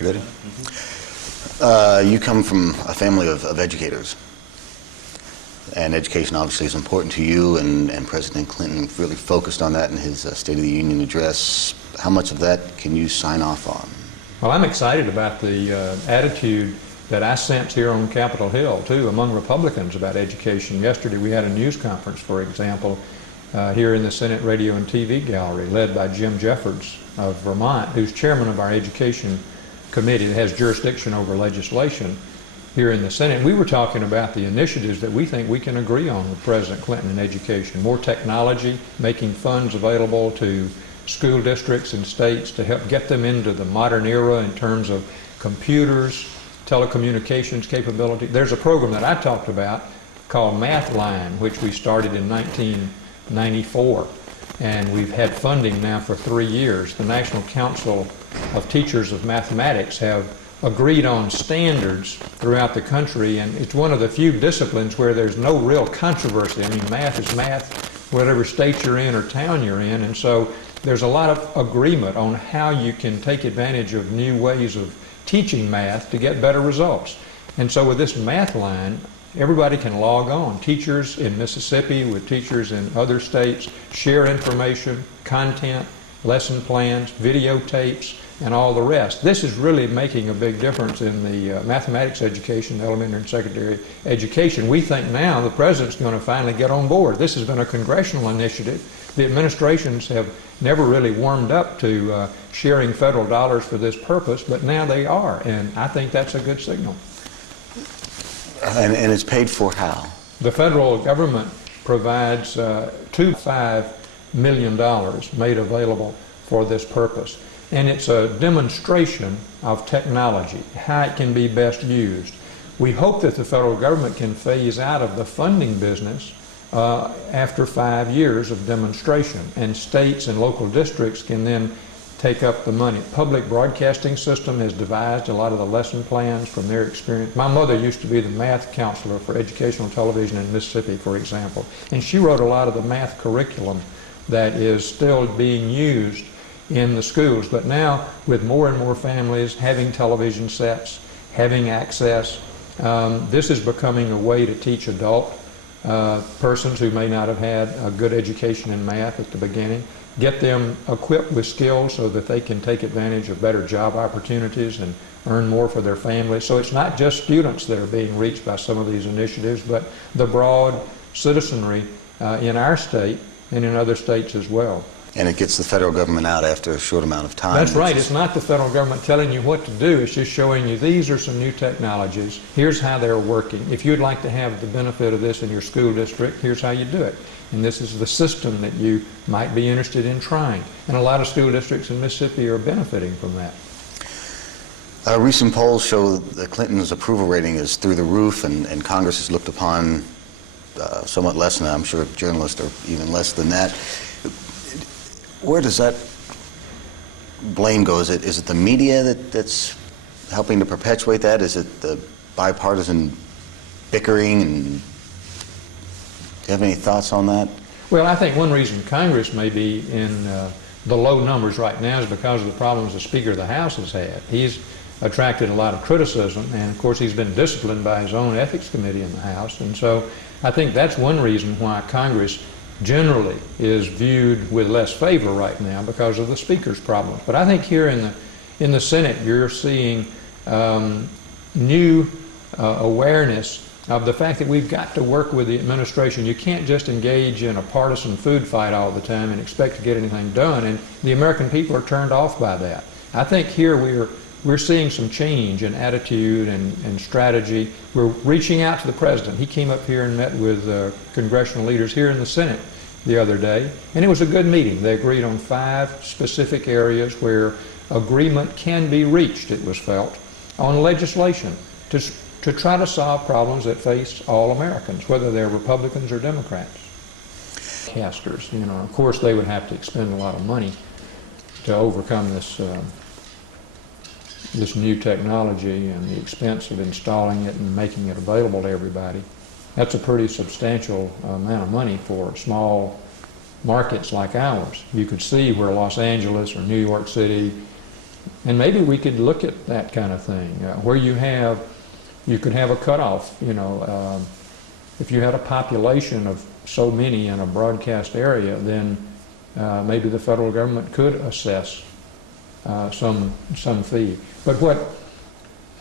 You ready? You come from a family of educators, and education obviously is important to you, and President Clinton really focused on that in his State of the Union address. How much of that can you sign off on? Well, I'm excited about the attitude that I sense here on Capitol Hill, too, among Republicans about education. Yesterday we had a news conference, for example, here in the Senate Radio and TV Gallery, led by Jim Jeffords of Vermont, who's chairman of our Education Committee that has jurisdiction over legislation here in the Senate. We were talking about the initiatives that we think we can agree on with President Clinton in education. More technology, making funds available to school districts and states to help get them into the modern era in terms of computers, telecommunications capability. There's a program that I talked about called MathLine, which we started in 1994, and we've had funding now for 3 years. The National Council of Teachers of Mathematics have agreed on standards throughout the country, and it's one of the few disciplines where there's no real controversy. I mean, math is math, whatever state you're in or town you're in, and so there's a lot of agreement on how you can take advantage of new ways of teaching math to get better results. And so with this MathLine, everybody can log on. Teachers in Mississippi with teachers in other states share information, content, lesson plans, videotapes, and all the rest. This is really making a big difference in the mathematics education, elementary and secondary education. We think now the president's going to finally get on board. This has been a congressional initiative. The administrations have never really warmed up to sharing federal dollars for this purpose, but now they are, and I think that's a good signal. And it's paid for how? The federal government provides $5 million made available for this purpose. And it's a demonstration of technology, how it can be best used. We hope that the federal government can phase out of the funding business after 5 years of demonstration, and states and local districts can then take up the money. Public broadcasting system has devised a lot of the lesson plans from their experience. My mother used to be the math counselor for educational television in Mississippi, for example, and she wrote a lot of the math curriculum that is still being used in the schools. But now, with more and more families having television sets, having access, this is becoming a way to teach adult persons who may not have had a good education in math at the beginning, get them equipped with skills so that they can take advantage of better job opportunities and earn more for their families. So it's not just students that are being reached by some of these initiatives, but the broad citizenry in our state and in other states as well. And it gets the federal government out after a short amount of time. That's right. It's not the federal government telling you what to do. It's just showing you these are some new technologies. Here's how they're working. If you'd like to have the benefit of this in your school district, here's how you do it. And this is the system that you might be interested in trying. And a lot of school districts in Mississippi are benefiting from that. Recent polls show that Clinton's approval rating is through the roof, and Congress is looked upon somewhat less than that. I'm sure journalists are even less than that. Where does that blame go? Is it the media that's helping to perpetuate that? Is it the bipartisan bickering? And do you have any thoughts on that? Well, I think one reason Congress may be in the low numbers right now is because of the problems the Speaker of the House has had. He's attracted a lot of criticism, and of course he's been disciplined by his own ethics committee in the House, and so I think that's one reason why Congress generally is viewed with less favor right now, because of the Speaker's problems. But I think here in the Senate you're seeing new awareness of the fact that we've got to work with the administration. You can't just engage in a partisan food fight all the time and expect to get anything done, and the American people are turned off by that. I think here we're seeing some change in attitude and strategy. We're reaching out to the president. He came up here and met with congressional leaders here in the Senate the other day, and it was a good meeting. They agreed on 5 specific areas where agreement can be reached, it was felt, on legislation to try to solve problems that face all Americans, whether they're Republicans or Democrats. Casters, you know, of course they would have to expend a lot of money to overcome this this new technology and the expense of installing it and making it available to everybody. That's a pretty substantial amount of money for small markets like ours. You could see where Los Angeles or New York City, And maybe we could look at that kind of thing, where you could have a cutoff, if you had a population of so many in a broadcast area, then maybe the federal government could assess some fee. But what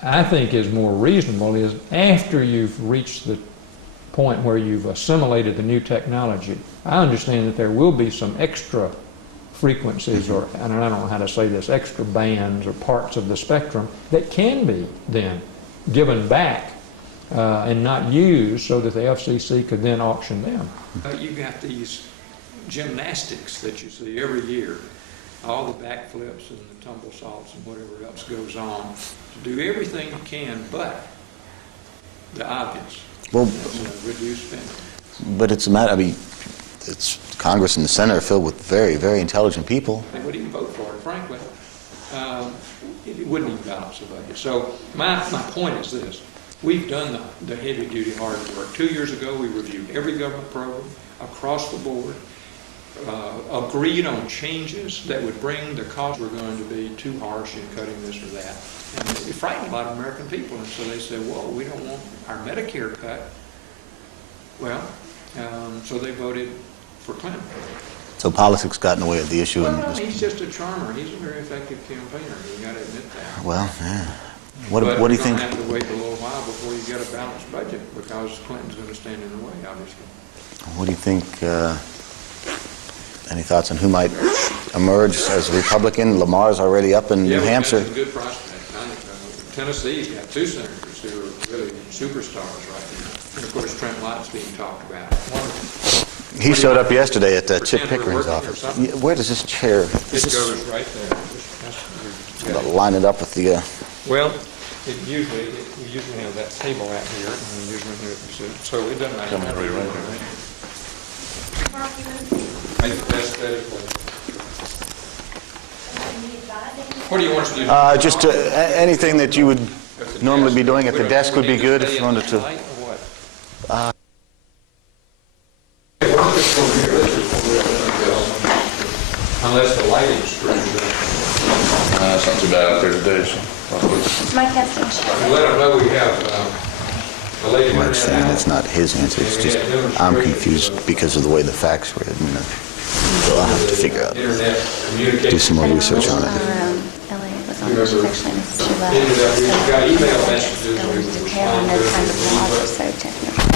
I think is more reasonable is after you've reached the point where you've assimilated the new technology, I understand that there will be some extra frequencies, or, and I don't know how to say this, extra bands or parts of the spectrum that can be then given back and not used so that the FCC could then auction them. You got these gymnastics that you see every year, all the backflips and the tumble salts and whatever else goes on, to do everything you can but the obvious. Well, Reduce spending. but it's a matter, I mean, it's Congress and the Senate are filled with very, very intelligent people. They wouldn't even vote for it, frankly. It wouldn't even balance the budget. So my point is this. We've done the heavy-duty hard work. 2 years ago, we reviewed every government program across the board, agreed on changes that would bring the cost. We're going to be too harsh in cutting this or that. And it frightened a lot of American people, and so they said, whoa, we don't want our Medicare cut. Well, so they voted for Clinton. So politics got in the way of the issue. Well, he's just a charmer. He's a very effective campaigner. You got to admit that. Well, yeah. What But do you think? you're going to have to wait a little while before you get a balanced budget because Clinton's going to stand in the way, obviously. What do you think? Any thoughts on who might emerge as a Republican? Lamar's already up in New Hampshire. Yeah, a good prospect. Tennessee's got two senators who are really superstars right now. And of course, Trent Lott's being talked about. He showed up yesterday at Chip Pretend we're Pickering's working or office. something. Where does this chair? It goes right there. Line it up with the. Well, we usually have that table out here, and we usually do it. So it doesn't matter. Come right here. What do you want us to do? Just anything that you would normally be doing at the desk would be good if you wanted to. Unless the lighting screws up. It's not too bad out there today, so. My testing. Let them know we have a lady. Like saying that's not his answer. It's just I'm confused because of the way the facts were. So I'll have to figure out, do some more research on it. LA was on the section as she left. So Got email there messages. was detail and no kind of laws were so technical.